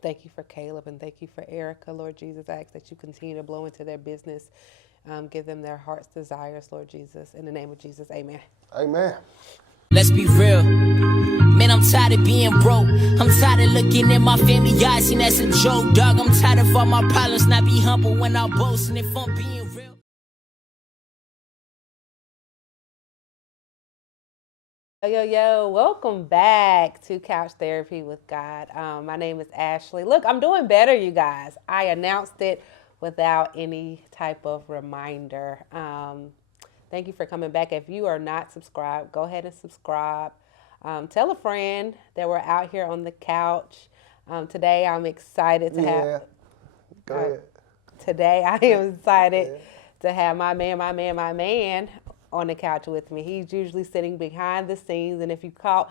Thank you for Caleb and thank you for Erica, Lord Jesus. I ask that you continue to blow into their business, give them their heart's desires, Lord Jesus. In the name of Jesus, amen. Amen. Let's be real. Man, I'm tired of being broke. I'm tired of looking at my family eyes, and that's a joke, dog. I'm tired of all my problems, not be humble when I boast. And if I'm being real. Yo, welcome back to Couch Therapy with God. My name is Ashley. Look, I'm doing better, you guys. I announced it without any type of reminder. Thank you for coming back. If you are not subscribed, go ahead and subscribe. Tell a friend that we're out here on the couch. Today, I'm excited to have. Go ahead. Today, I am excited to have my man on the couch with me. He's usually sitting behind the scenes, and if you caught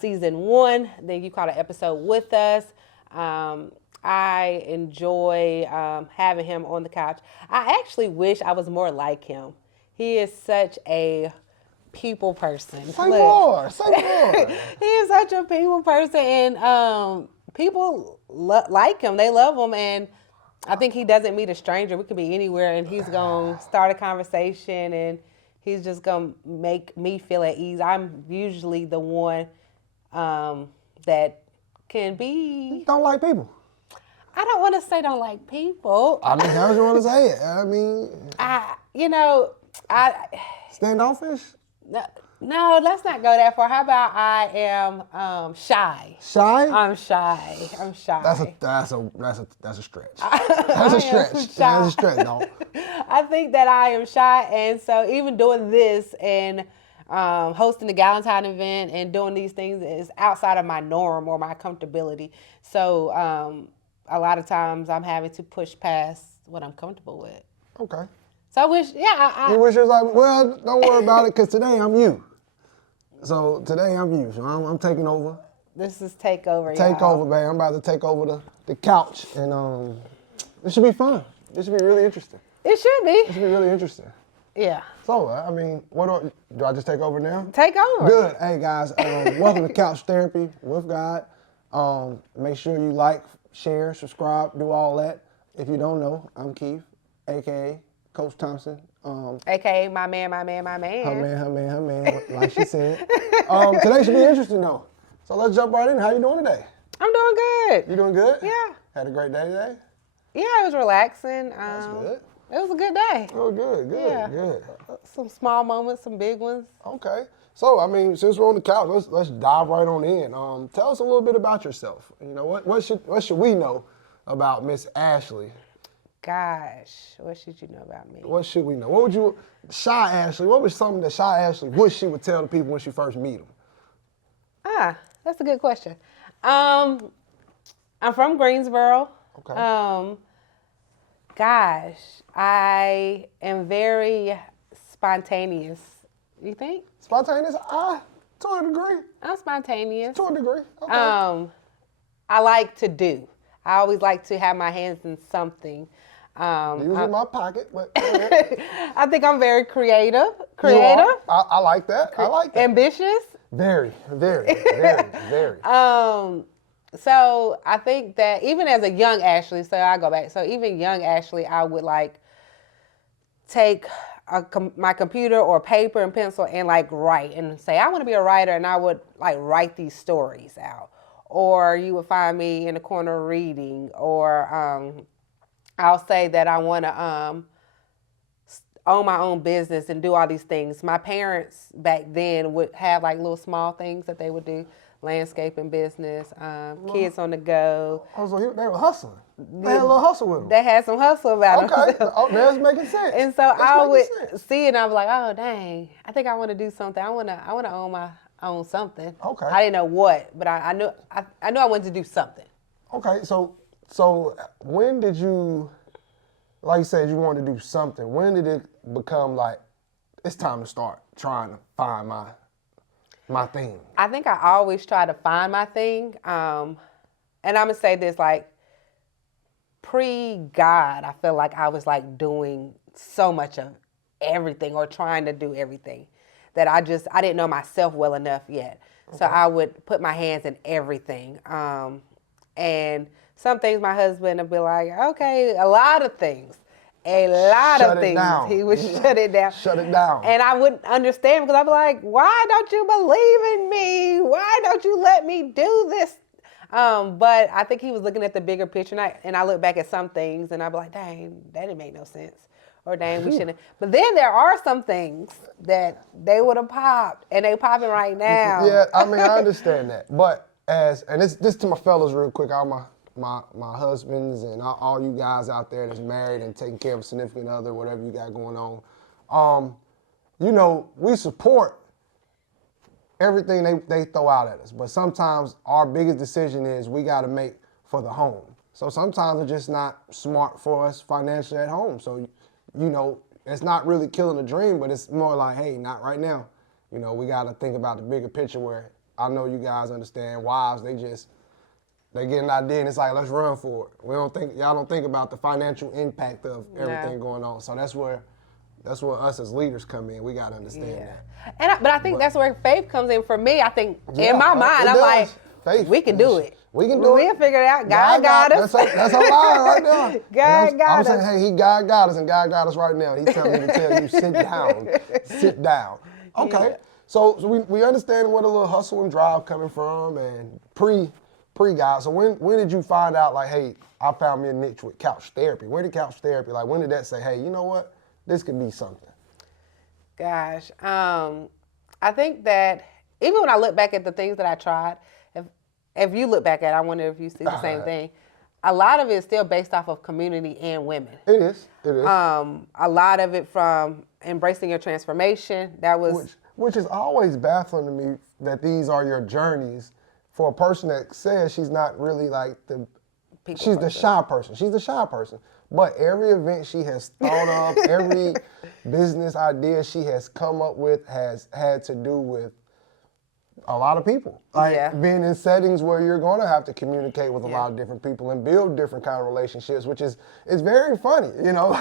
season 1, then you caught an episode with us. I enjoy having him on the couch. I actually wish I was more like him. He is such a people person. Say more. He is such a people person, and people like him. They love him, and I think he doesn't meet a stranger. We could be anywhere, and he's going to start a conversation, and he's just going to make me feel at ease. I'm usually the one that can be... Don't like people. I don't want to say don't like people. I mean, how do you want to say it? I mean... Standoffish? No, let's not go that far. How about I am shy? Shy? I'm shy. That's a stretch. That's a stretch, no. I think that I am shy, and so even doing this and hosting the Galentine event and doing these things is outside of my norm or my comfortability. So a lot of times I'm having to push past what I'm comfortable with. Okay. So I wish, You wish it was like, well, don't worry about it, because today I'm you. So today I'm you. So I'm taking over. This is takeover, Take over, babe. I'm about to take over the couch, and this should be fun. This should be really interesting. It should be. It should be really interesting. Yeah. So, I mean, do I just take over now? Take over. Good. Hey, guys, welcome to Couch Therapy with God. Make sure you like, share, subscribe, do all that. If you don't know, I'm Keith, a.k.a. Coach Thompson. A.k.a. my man. Her man, like she said. Today should be interesting, though. So let's jump right in. How you doing today? I'm doing good. You doing good? Yeah. Had a great day today? Yeah, it was relaxing. That's good. It was a good day. Oh, good. Some small moments, some big ones. Okay. So, I mean, since we're on the couch, let's dive right on in. Tell us a little bit about yourself. You know, what should we know about Miss Ashley? Gosh, what should you know about me? What should we know? What would you, Shy Ashley, what was something that Shy Ashley wish she would tell the people when she first meet them? That's a good question. I'm from Greensboro. Okay. Gosh, I am very spontaneous. You think? Spontaneous? To a degree. I'm spontaneous. To a degree. Okay. I like to do. I always like to have my hands in something. Usually my pocket, but go ahead. I think I'm very creative. You are? I like that. I like that. Ambitious. Very. So I think that even as a young Ashley, so I go back. So even young Ashley, I would like take my computer or paper and pencil and like write and say, I want to be a writer, and I would like write these stories out. Or you would find me in the corner reading, or I'll say that I want to own my own business and do all these things. My parents back then would have like little small things that they would do. Landscaping business, kids on the go. Oh, so they were hustling. They had a little hustle with them. They had some hustle about them. Okay, that's making sense. And so I would see it, and I was like, oh dang, I think I want to do something. I want to own something. Okay. I didn't know what, but I knew I wanted to do something. Okay, so when did you, like you said, you wanted to do something? When did it become like it's time to start trying to find my thing? I think I always try to find my thing. And I'm going to say this, like, pre-God, I feel like I was, like, doing so much of everything or trying to do everything that I didn't know myself well enough yet. Okay. So I would put my hands in everything. And some things my husband would be like, okay, a lot of things. A lot Shut of it things. down. He would shut it down. Shut it down. And I wouldn't understand because I'd be like, why don't you believe in me? Why don't you let me do this? But I think he was looking at the bigger picture, and I look back at some things, and I'd be like, dang, that didn't make no sense. Or dang, we shouldn't. But then there are some things that they would have popped, and they popping right now. Yeah, I mean, I understand that. But and this to my fellas real quick, all my husbands and all you guys out there that's married and taking care of a significant other, whatever you got going on. You know, we support everything they throw out at us. But sometimes our biggest decision is we got to make for the home. So sometimes it's just not smart for us financially at home. So, you know, it's not really killing the dream, but it's more like, hey, not right now. You know, we got to think about the bigger picture where I know you guys understand wives, they get an idea and it's like, let's run for it. Y'all don't think about the financial impact of everything going on. So that's where us as leaders come in. We got to understand that. But I think that's where faith comes in for me. I think in my mind, I'm like, faith. We can do it. We can do it. We'll figure it out. God got us. That's a lie right there. God got us. I'm saying, hey, God got us, and God got us right now. He's telling me to tell you, sit down. Sit down. Okay. Yeah. So we understand where the little hustle and drive coming from and pre-God. So when did you find out, like, hey, I found me a niche with couch therapy? When did couch therapy, like, when did that say, hey, you know what? This could be something? Gosh, I think that even when I look back at the things that I tried, if you look back at it, I wonder if you see the same thing. A lot of it is still based off of community and women. It is. A lot of it from embracing your transformation. That was which is always baffling to me that these are your journeys for a person that says she's not really like she's the shy person. She's the shy person. But every event she has thought of, every business idea she has come up with has had to do with a lot of people. Like being in settings where you're going to have to communicate with a lot of different people and build different kind of relationships, which is very funny, you know.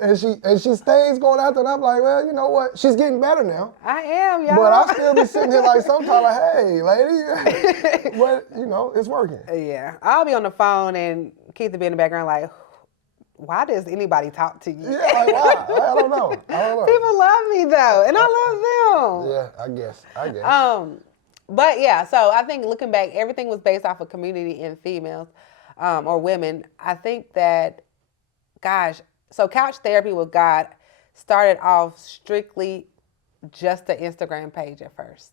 And she stays going after, and I'm like, well, you know what? She's getting better now. I am, y'all. But I still be sitting here like sometimes like, hey, lady, but you know, it's working. Yeah, I'll be on the phone and Keith will be in the background like, why does anybody talk to you? Yeah, like why? I don't know. People love me though, and I love them. Yeah, I guess. But yeah, so I think looking back, everything was based off of community and females or women. I think that, gosh, so couch therapy with God started off strictly just an Instagram page at first.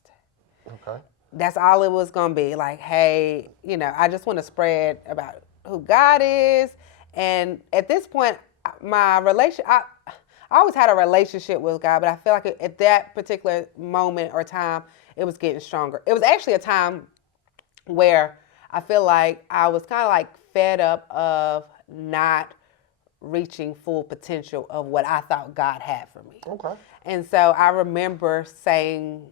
Okay. That's all it was gonna be. Like, hey, you know, I just want to spread about who God is. And at this point, I always had a relationship with God, but I feel like at that particular moment or time, it was getting stronger. It was actually a time where I feel like I was kind of like fed up of not reaching full potential of what I thought God had for me. Okay. And so I remember saying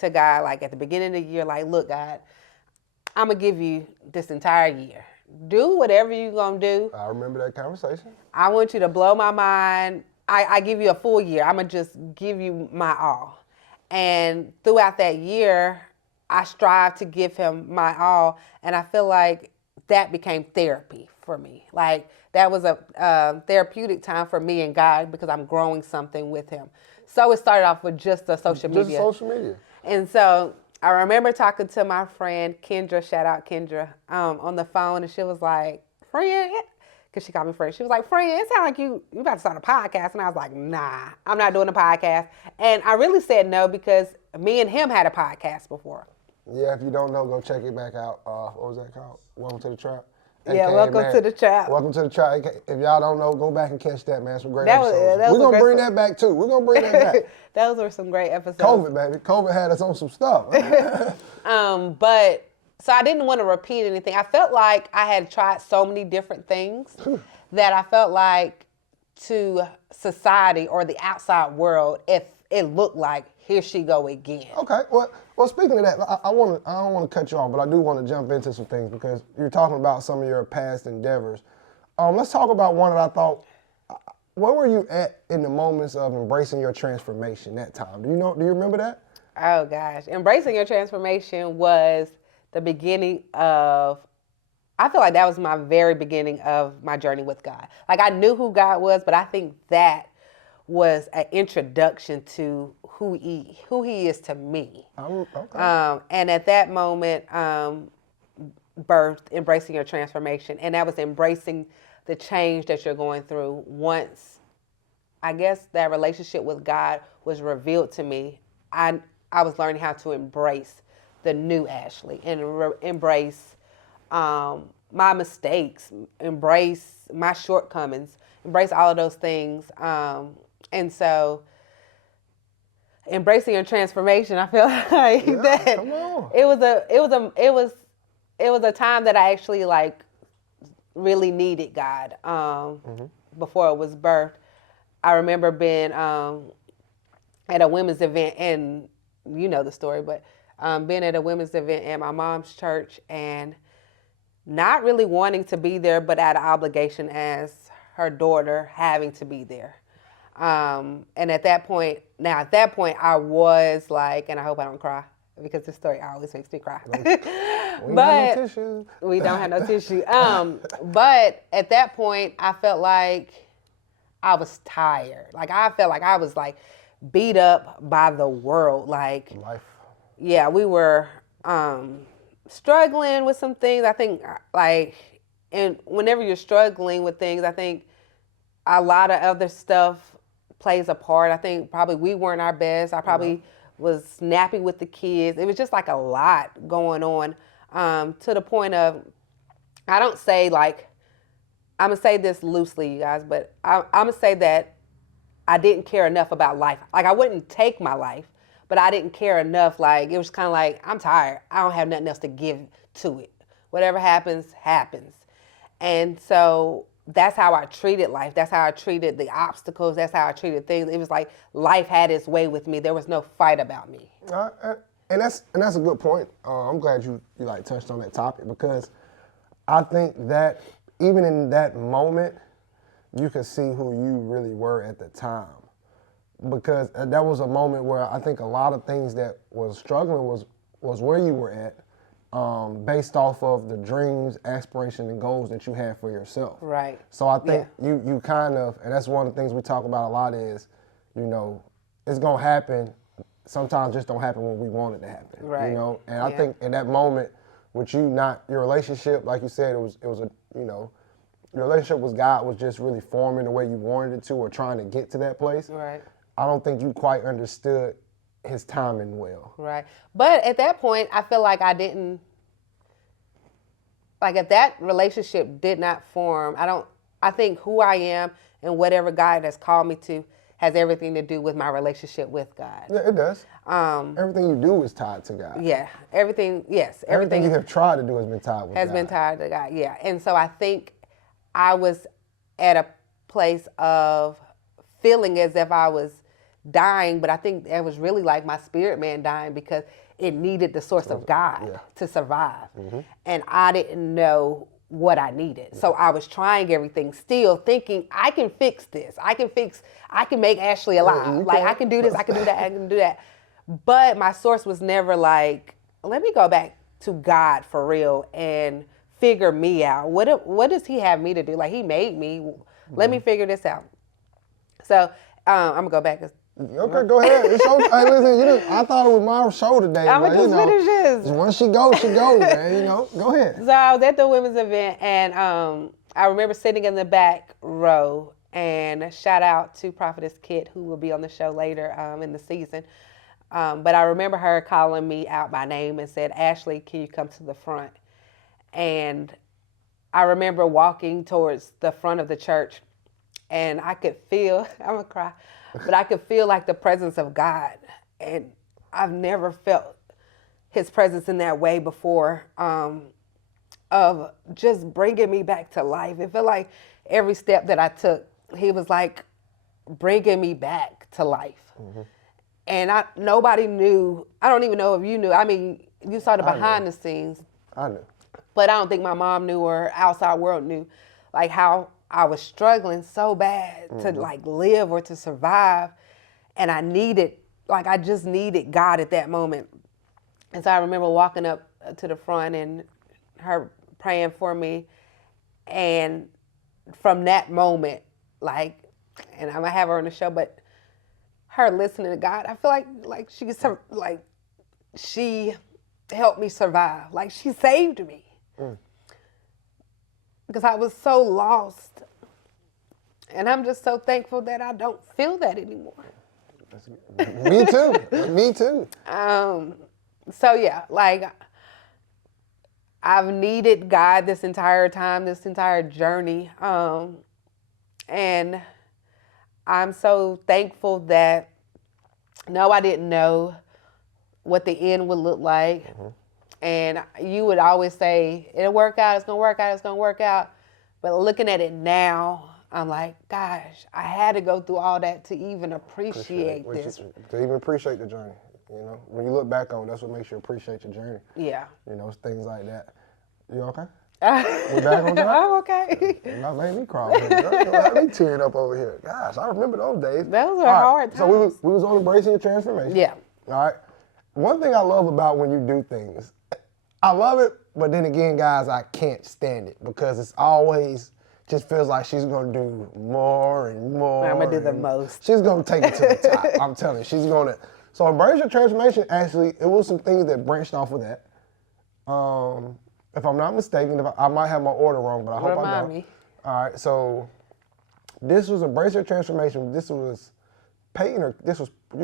to God, like at the beginning of the year, like, look, God, I'm going to give you this entire year. Do whatever you're going to do. I remember that conversation. I want you to blow my mind. I give you a full year. I'm going to just give you my all. And throughout that year, I strive to give him my all. And I feel like that became therapy for me. Like that was a therapeutic time for me and God because I'm growing something with him. So it started off with just the social media. Just social media. And so I remember talking to my friend Kendra, shout out Kendra, on the phone, and she was like, friend, because she called me friend. She was like, friend, it sounds like you about to start a podcast. And I was like, nah, I'm not doing a podcast. And I really said no because me and him had a podcast before. Yeah, if you don't know, go check it back out. What was that called? Welcome to the Trap. Yeah, Welcome to the Trap. Welcome to the Trap. If y'all don't know, go back and catch that, man. Some great episodes. We're going to bring that back, too. We're going to bring that back. Those were some great episodes. COVID, baby. COVID had us on some stuff. But so I didn't want to repeat anything. I felt like I had tried so many different things that I felt like to society or the outside world, if it looked like, here she go again. Okay. Well, speaking of that, I don't want to cut you off, but I do want to jump into some things because you're talking about some of your past endeavors. Let's talk about one that I thought. Where were you at in the moments of embracing your transformation that time? Do you remember that? Oh gosh, embracing your transformation was the beginning of I feel like that was my very beginning of my journey with God. Like I knew who God was, but I think that was an introduction to who he is to me. Okay. And at that moment, birthed embracing your transformation, and that was embracing the change that you're going through. Once I guess that relationship with God was revealed to me, I was learning how to embrace the new Ashley and embrace my mistakes, embrace my shortcomings, embrace all of those things. And so embracing your transformation, I feel like that come on. it was a time that I actually like really needed God before it was birthed. I remember being at a women's event, and you know the story, but being at a women's event at my mom's church and not really wanting to be there, but out of obligation as her daughter having to be there. And at that point, I was like, and I hope I don't cry because this story always makes me cry. We But got no tissue. we don't have no tissue. But at that point, I felt like I was tired. Like I felt like I was like beat up by the world. Like Life. yeah, we were struggling with some things. I think like, and whenever you're struggling with things, I think a lot of other stuff plays a part. I think probably we weren't our best. I probably was snappy with the kids. It was just like a lot going on to the point of, I don't say like, I'm going to say this loosely, you guys, but I'm going to say that I didn't care enough about life. Like I wouldn't take my life, but I didn't care enough. Like it was kind of like, I'm tired. I don't have nothing else to give to it. Whatever happens, happens. And so that's how I treated life. That's how I treated the obstacles. That's how I treated things. It was like life had its way with me. There was no fight about me. And that's a good point. I'm glad you like touched on that topic, because I think that even in that moment, you could see who you really were at the time. Because that was a moment where I think a lot of things that was struggling was where you were at, based off of the dreams, aspirations, and goals that you had for yourself. Right. So I think you kind of, and that's one of the things we talk about a lot is, you know, it's gonna happen. Sometimes just don't happen when we want it to happen. Right. You know, and I think in that moment, with you not your relationship, like you said, it was a, you know, your relationship with God was just really forming the way you wanted it to, or trying to get to that place. Right. I don't think you quite understood his timing well. Right. But at that point, I feel like I didn't, like if that relationship did not form, I think who I am and whatever God has called me to has everything to do with my relationship with God. Yeah, it does. Everything you do is tied to God. Yeah. Everything Everything you have tried to do has been tied with God. has been tied to God. Yeah. And so I think I was at a place of feeling as if I was dying, but I think it was really like my spirit man dying, because it needed the source of God to survive. And I didn't know what I needed. So I was trying everything, still thinking I can fix this. I can make Ashley alive. Like I can do this, I can do that, I can do that. But my source was never like, let me go back to God for real and figure me out. What does he have me to do? Like he made me. Let me figure this out. So I'm gonna go back. Okay, go ahead. It's your, hey, listen, I thought it was my show today. I'm but, gonna just finish this. Once she goes, man. You know, go ahead. So I was at the women's event, and I remember sitting in the back row. And shout out to Prophetess Kit, who will be on the show later in the season. But I remember her calling me out by name and said, "Ashley, can you come to the front?" And I remember walking towards the front of the church, and I could feel, I'm gonna cry, but I could feel like the presence of God. And I've never felt his presence in that way before, of just bringing me back to life. It felt like every step that I took, he was like bringing me back to life. And nobody knew, I don't even know if you knew. I mean, you saw the behind the scenes. I knew. But I don't think my mom knew or outside world knew, like how I was struggling so bad to like live or to survive. And I just needed God at that moment. And so I remember walking up to the front, and her praying for me. And from that moment, like, and I'm gonna have her on the show, but her listening to God, I feel like she helped me survive. Like she saved me. Because I was so lost. And I'm just so thankful that I don't feel that anymore. Me too. Me too. So yeah, like I've needed God this entire time, this entire journey. And I'm so thankful that no, I didn't know what the end would look like. And you would always say, it'll work out, it's gonna work out, it's gonna work out. But looking at it now, I'm like, gosh, I had to go through all that to even appreciate this. To even appreciate the journey. You know, when you look back on it, that's what makes you appreciate your journey. Yeah. You know, things like that. You okay? We back on that? I'm okay. That made me cry. That made me tearing up over here. Gosh, I remember those days. Those were hard times. So we was on embracing your transformation. Yeah. All right. One thing I love about when you do things, I love it, but then again, guys, I can't stand it because it's always just feels like she's gonna do more and more. I'm gonna do the most. She's gonna take it to the top. I'm telling you, she's gonna. So embrace your transformation. Actually, it was some things that branched off of that. If I'm not mistaken, I might have my order wrong, but I hope I don't. Me. All right. So this was embrace your transformation. This was Peyton, or you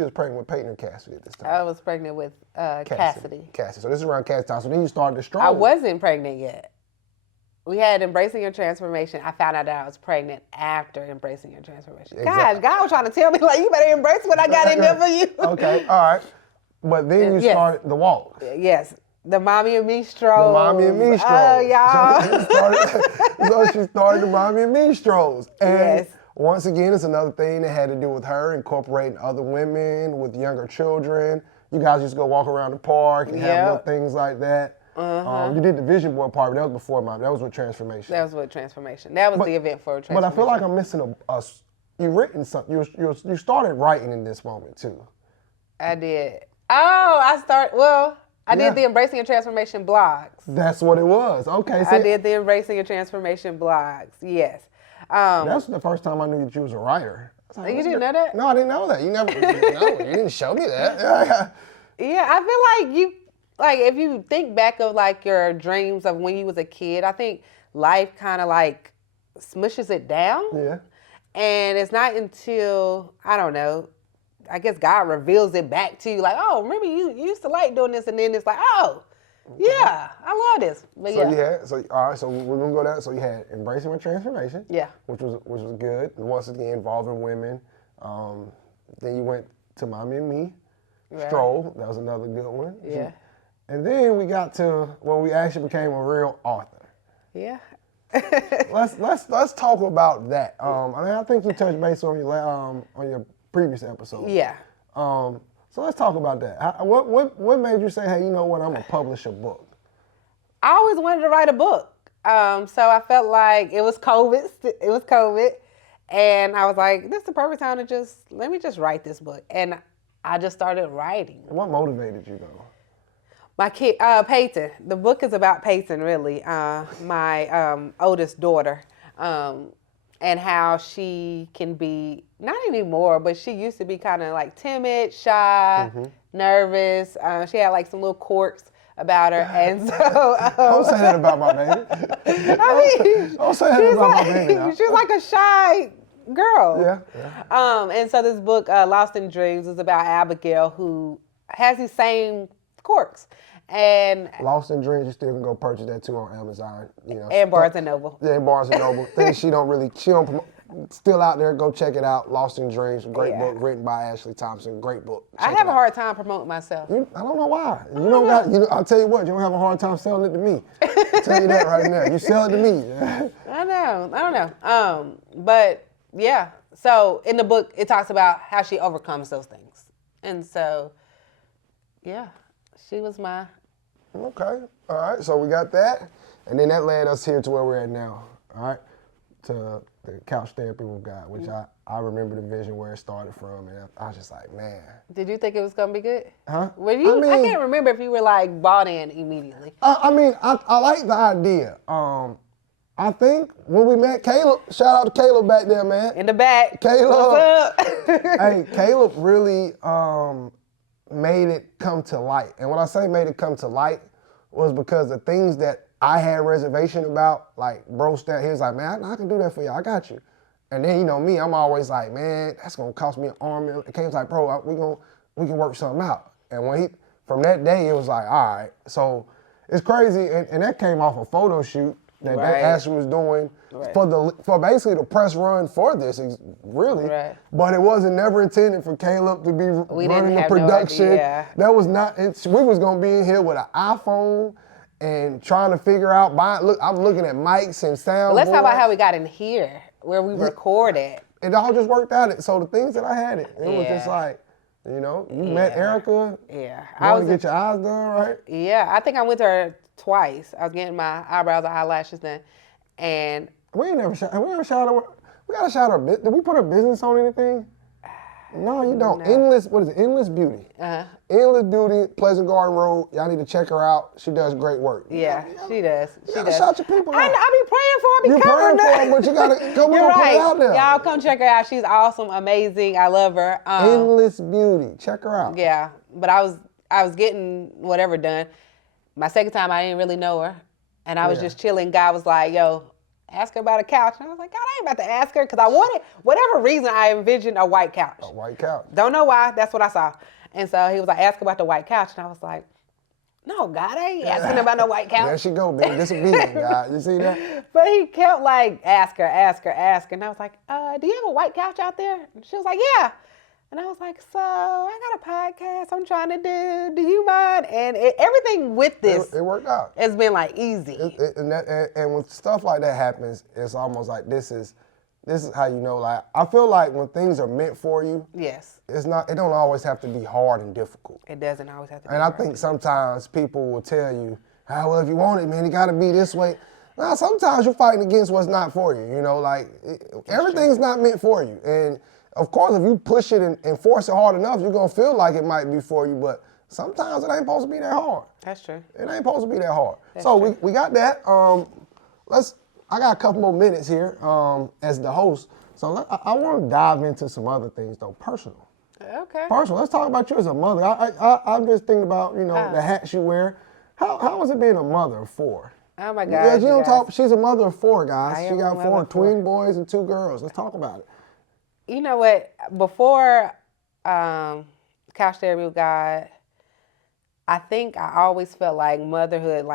was pregnant with Peyton or Cassidy at this time. I was pregnant with Cassidy. Cassidy. So this is around Cassidy time. So then you started to stroll. I wasn't pregnant yet. We had Embracing Your Transformation. I found out that I was pregnant after Embracing Your Transformation. Exactly. Gosh, God was trying to tell me, like, you better embrace what I got in there for you. Okay, all right. But then you started the walk. Yes. The Mommy and Me strolls. The Mommy and Me strolls. Oh, y'all. So she started the Mommy and Me strolls. And Yes. once again, it's another thing that had to do with her incorporating other women with younger children. You guys used to go walk around the park and have little things like that. You did the vision board part, but that was before Mom. That was with transformation. That was with transformation. That was the event for transformation. But I feel like I'm missing you written something. You started writing in this moment too. I did. Oh, I did the Embracing Your Transformation blogs. That's what it was. Okay. I did the Embracing Your Transformation blogs. Yes. That's the first time I knew that you was a writer. You didn't know that? No, I didn't know that. You didn't show me that. Yeah, I feel like if you think back of like your dreams of when you was a kid, I think life kind of like smushes it down. Yeah. And it's not until, I don't know, I guess God reveals it back to you like, oh, remember you used to like doing this, and then it's like, oh, yeah, I love this. But All right, so we're gonna go down. So you had Embracing Your Transformation. Yeah. Which was good. Once again, involving women. Then you went to Mommy and Me. Right. Stroll. That was another good one. Yeah. And then we got to when we actually became a real author. Yeah. Let's talk about that. I think you touched base on your previous episode. Yeah. So let's talk about that. What made you say, hey, you know what, I'm gonna publish a book? I always wanted to write a book. So I felt like it was COVID. And I was like, this is the perfect time to let me just write this book. And I just started writing. What motivated you though? My kid, Peyton. The book is about Peyton, really, my oldest daughter, and how she can be, not anymore, but she used to be kind of like timid, shy, nervous. She had like some little quirks about her, and so... Don't say that about my baby. Don't say that about my baby now. She's like a shy girl. Yeah. And so this book, Lost in Dreams, is about Abigail, who has these same quirks. And Lost in Dreams, you still can go purchase that too on Amazon. And Barnes and Noble. Yeah, Barnes and Noble. Things she don't promote. Still out there, go check it out. Lost in Dreams, great book written by Ashley Thompson. Great book. I have a hard time promoting myself. I don't know why. I'll tell you what, you don't have a hard time selling it to me. I'll tell you that right now. You sell it to me. I don't know. But yeah, so in the book, it talks about how she overcomes those things. And so, yeah, she was my... Okay. All right. So we got that. And then that led us here to where we're at now. All right. to the couch therapy with God, which I remember the vision where it started from, and I was just like, man. Did you think it was gonna be good? Huh? Were you? I mean, can't remember if you were like bought in immediately. I mean, I like the idea. I think when we met Caleb, shout out to Caleb back there, man. In the back. Caleb. What's up? Hey, Caleb really made it come to light. And when I say made it come to light was because the things that I had reservation about, like bro he was like, man, I can do that for you. I got you. And then, you know me, I'm always like, man, that's gonna cost me an arm. Caleb's like, bro, we can work something out. And when from that day, it was like, all right. So it's crazy. And that came off a photo shoot that Right. they actually was doing for basically the press run for this, really. Right. But it wasn't never intended for Caleb to be running the have production. No idea. That was not. We was gonna be in here with an iPhone and trying to figure out. I'm looking at mics and sound. Let's talk about how we got in here, where we recorded. It all just worked out. So the things that I had, it was just like, you know, you met Erica. Yeah. I was to get your eyes done, right? Yeah, I think I went to her twice. I was getting my eyebrows and eyelashes done, and We ain't never shot. We ever shot her. We gotta shout her. Did we put her business on anything? No, you don't. No. Endless. What is it? Endless Beauty. Endless Beauty, Pleasant Garden Road. Y'all need to check her out. She does great work. yeah, she does. She gotta does. shout your people out. I be praying for her. You praying for her, but you gotta come You're on, put right. it out there. Y'all come check her out. She's awesome, amazing. I love her. Endless Beauty. Check her out. Yeah, but I was getting whatever done. My second time, I didn't really know her, and I was just chilling. God was like, "Yo, ask her about a couch," and I was like, "God, I ain't about to ask her because I wanted whatever reason I envisioned a white couch. A white couch. Don't know why. That's what I saw." And so he was like, "Ask her about the white couch," and I was like, "No, God, I ain't asking about no white couch." There she go, being disobedient, God. You see that? But he kept like, ask her. And I was like, "Do you have a white couch out there?" And she was like, "Yeah." And I was like, "So I got a podcast I'm trying to do. Do you mind?" And everything with this, It worked out. it's been like easy. And when stuff like that happens, it's almost like this is how you know. Like I feel like when things are meant for you, Yes, it don't always have to be hard and difficult. it doesn't always have to be And I hard. think sometimes people will tell you, "Ah, well, if you want it, man, it got to be this way." Now, sometimes you're fighting against what's not for you. You know, like everything's not meant for you. And of course, if you push it and force it hard enough, you're gonna feel like it might be for you. But sometimes it ain't supposed to be that hard. That's true. It ain't supposed to be that hard. So we got that. I got a couple more minutes here as the host. So I want to dive into some other things though, personal. Okay. Personal. Let's talk about you as a mother. I'm just thinking about the hats you wear. How was it being a mother of four? Oh my God. Yeah, you don't guys. talk. She's a mother of four, guys. I She am got a mother four of four. twin boys and 2 girls. Let's talk about it. You know what? Before Couch Therapy with God, I think I always felt like motherhood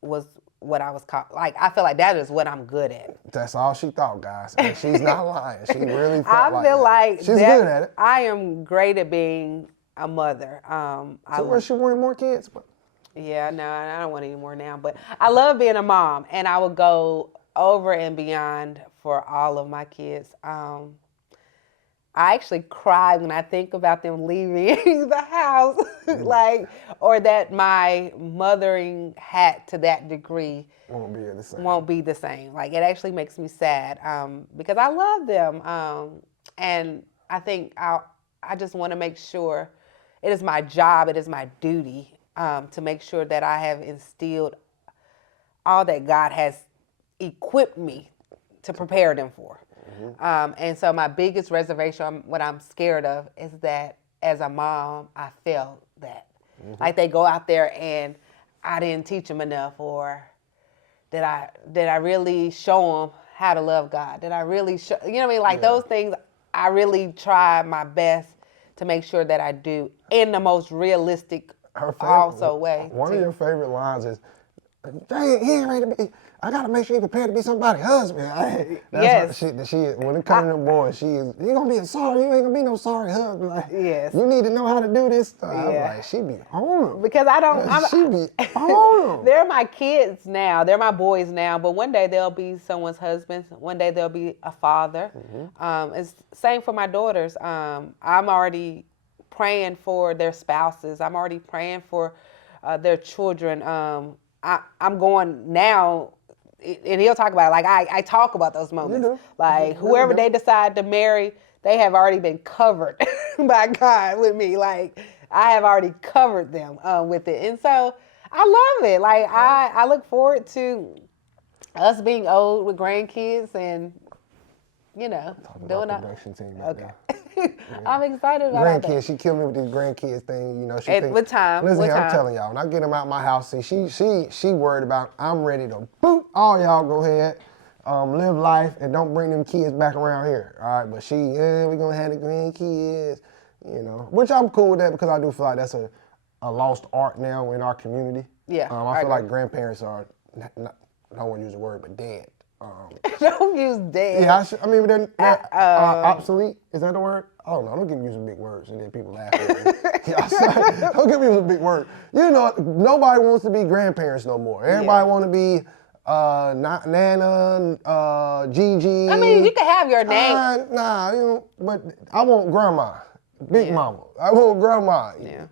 was what I was called. Like I feel like that is what I'm good at. That's all she thought, guys. And she's not lying. She really felt I feel that. like She's good at it. I am great at being a mother. So where she wanted more kids, but Yeah, no, I don't want any more now. But I love being a mom, and I would go over and beyond for all of my kids. I actually cry when I think about them leaving the house, or that my mothering hat to that degree won't be the same. won't be the same. Like it actually makes me sad because I love them, and I think I just want to make sure it is my job, it is my duty to make sure that I have instilled all that God has equipped me to prepare them for. And so my biggest reservation, what I'm scared of, is that as a mom, I felt that. Like they go out there and I didn't teach them enough, or did I really show them how to love God? Did I really show, you know what I mean? Like those things, I really try my best to make sure that I do in the most realistic way. One of your favorite lines is, "Dang, he ain't ready to be. I gotta make sure he prepared to be somebody's husband." That's Yes. what she when it comes to them boys, you gonna be sorry. You ain't gonna be no sorry husband. Like, Yes. You need to know how to do this stuff. I'm Yeah. like, she be on him. Because I don't. She be on him. They're my kids now. They're my boys now. But one day they'll be someone's husband. One day they'll be a father. It's same for my daughters. I'm already praying for their spouses. I'm already praying for their children. I'm going now and he'll talk about it. Like I talk about those moments. do. Like You whoever do. they decide to marry, they have already been covered by God with me. Like I have already covered them with it, and so I love it. Like I look forward to us being old with grandkids and doing About production team right Okay. there. I'm excited about all that. Grandkids, she killed me with this grandkids thing. She think, With time, Listen, with I'm time. telling y'all, when I get them out my house, see, she worried about. I'm ready to boot. All y'all go ahead, live life, and don't bring them kids back around here. All right, but we're gonna have the grandkids, which I'm cool with that because I do feel like that's a lost art now in our community. Yeah, I feel like grandparents are. I don't want to use the word, but dead. Don't use dead. Yeah, they're obsolete. Is that the word? I don't know. Don't get me using big words and then people laugh at me. Don't get me using big words. Nobody wants to be grandparents no more. Everybody want to be Nana, Gigi. I mean, you can have your name. But I want grandma, big mama. I want grandma. Yeah.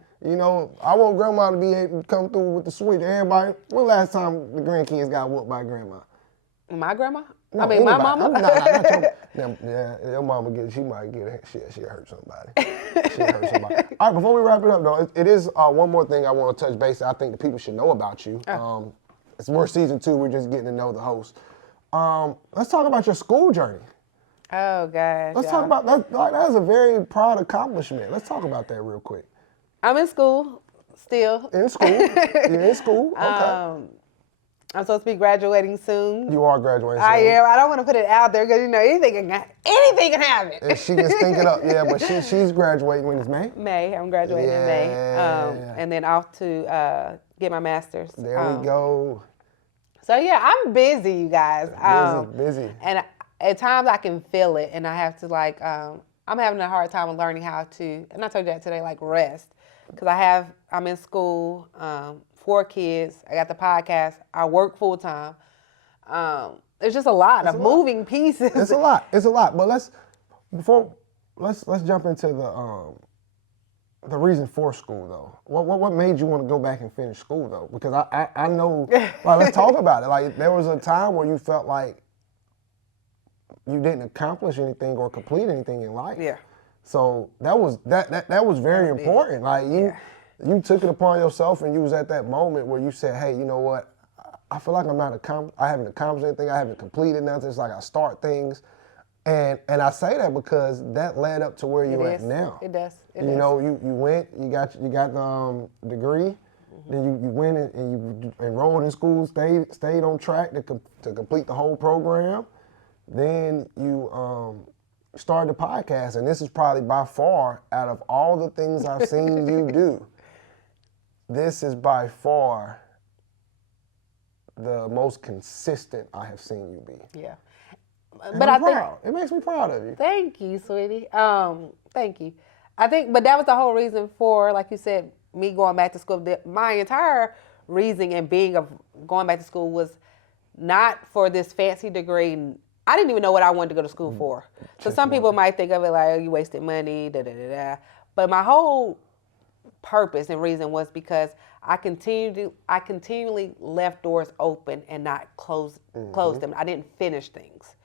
I want grandma to be able to come through with the sweet. Everybody, when last time the grandkids got whooped by grandma? My grandma? No, I mean, my anybody. mama? Your mama she might get she hurt somebody. She hurt somebody. All right, before we wrap it up though, it is one more thing I want to touch base. I think the people should know about you. We're season 2. We're just getting to know the host. Let's talk about your school journey. Oh gosh. Let's talk about that. That's a very proud accomplishment. Let's talk about that real quick. I'm in school still. In school. You're in school. Okay. I'm supposed to be graduating soon. You are graduating. I am. I don't want to put it out there because anything can happen. And she can stink it up, yeah. But she's graduating when it's May. May. I'm graduating in May, and then off to get my master's. There we go. So yeah, I'm busy, you guys. Busy. And at times I can feel it, and I have to I'm having a hard time learning how to. And I told you that today, rest, because I'm in school. 4 kids. I got the podcast. I work full time. There's just a lot of moving pieces. It's a lot. But let's jump into the reason for school though. What made you want to go back and finish school though? Because I know. Let's talk about it. There was a time where you felt like you didn't accomplish anything or complete anything in life. Yeah. So that was very important. You took it upon yourself, and you was at that moment where you said, "Hey, you know what? I feel like I haven't accomplished anything. I haven't completed nothing. It's like I start things, and I say that because that led up to where you're at now. It does. You went, you got the degree, then you went and you enrolled in school, stayed on track to complete the whole program. Then you started the podcast, and this is probably by far out of all the things I've seen you do. This is by far the most consistent I have seen you be. Yeah. And But I'm I proud. It makes me proud of you. Thank you, sweetie. Thank you. But that was the whole reason for, like you said, me going back to school. My entire reason and being of going back to school was not for this fancy degree. I didn't even know what I wanted to go to school for. So some people might think of it like, oh, you wasted money, da-da-da-da. But my whole purpose and reason was because I continually left doors open and not close them. I didn't finish things.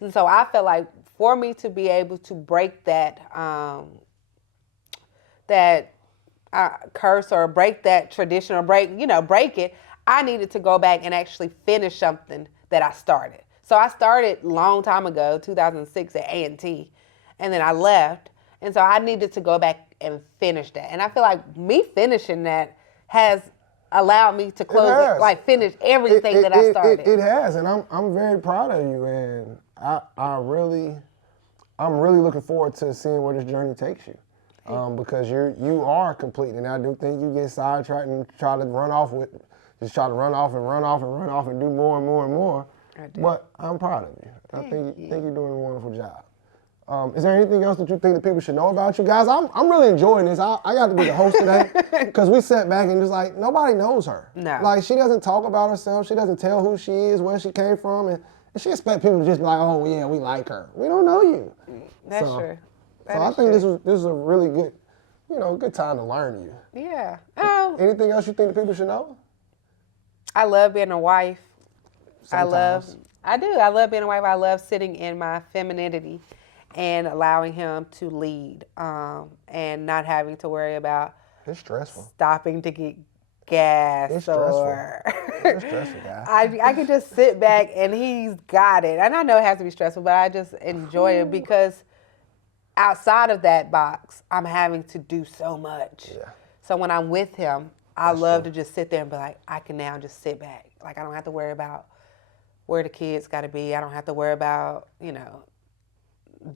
And so I felt like for me to be able to break that curse or break that tradition or break it, I needed to go back and actually finish something that I started. So I started a long time ago, 2006 at A&T, and then I left. And so I needed to go back and finish that. And I feel like me finishing that has allowed me to close finish everything that I started. It has, and I'm very proud of you, and I'm really looking forward to seeing where this journey takes you. Because you are complete, and I do think you get sidetracked and try to run off and do more and more and more. But I'm proud of you. I think you're doing a wonderful job. Is there anything else that you think that people should know about you guys? I'm really enjoying this. I got to be the host today because we sat back and just nobody knows her. No. She doesn't talk about herself. She doesn't tell who she is, where she came from, and she expects people to just be like, oh yeah, we like her. We don't know you. That's true. So I think this is a really good, good time to learn you. Yeah. Anything else you think that people should know? I love being a wife. sometimes. I love being a wife. I love sitting in my femininity and allowing him to lead, and not having to worry about It's stressful. stopping to get gas It's stressful. or It's stressful, guys. I can just sit back and he's got it. And I know it has to be stressful, but I just enjoy it because outside of that box, I'm having to do so much. Yeah. So when I'm with him, I love to just sit there and be like, I can now just sit back. Like, I don't have to worry about where the kids got to be. I don't have to worry about,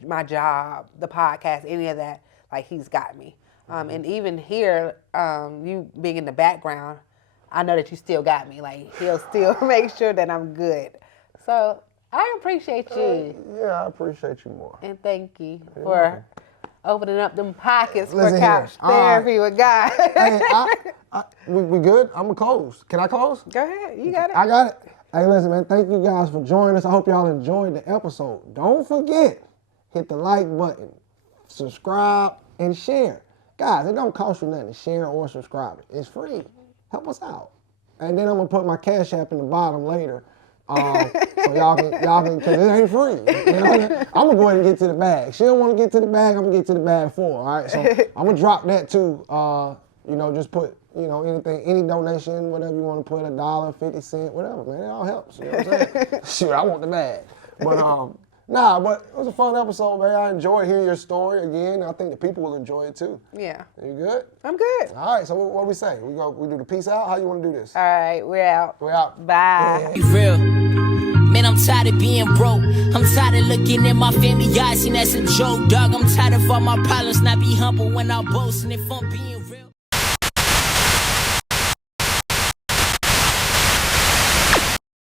my job, the podcast, any of that. Like, he's got me. And even here, you being in the background, I know that you still got me. Like, he'll still make sure that I'm good. So I appreciate you. Yeah, I appreciate you more. And thank you for opening up them pockets for Listen couch here. All right. therapy with God. Hey, we good? I'm going to close. Can I close? Go ahead. You got it. I got it. Hey, listen, man. Thank you guys for joining us. I hope y'all enjoyed the episode. Don't forget, hit the like button, subscribe, and share. Guys, it don't cost you nothing to share or subscribe. It's free. Help us out. And then I'm going to put my Cash App in the bottom later. So y'all can, cause it ain't free. You know what I mean? I'm gonna go ahead and get to the bag. She don't want to get to the bag. I'm gonna get to the bag for her. All right. So I'm gonna drop that too. Just put anything, any donation, whatever you want to put, $1, 50 cents, whatever, man. It all helps. You know what I'm saying? Shoot, I want the bag. But but it was a fun episode, man. I enjoyed hearing your story again. I think the people will enjoy it too. Yeah. You good? I'm good. All right. So what we say? We do the peace out. How you want to do this? All right. We're out. We're out. Bye. Be real. Man, I'm tired of being broke. I'm tired of looking at my family eyes, and that's a joke, dog. I'm tired of all my problems, not be humble when I boast. And if I'm being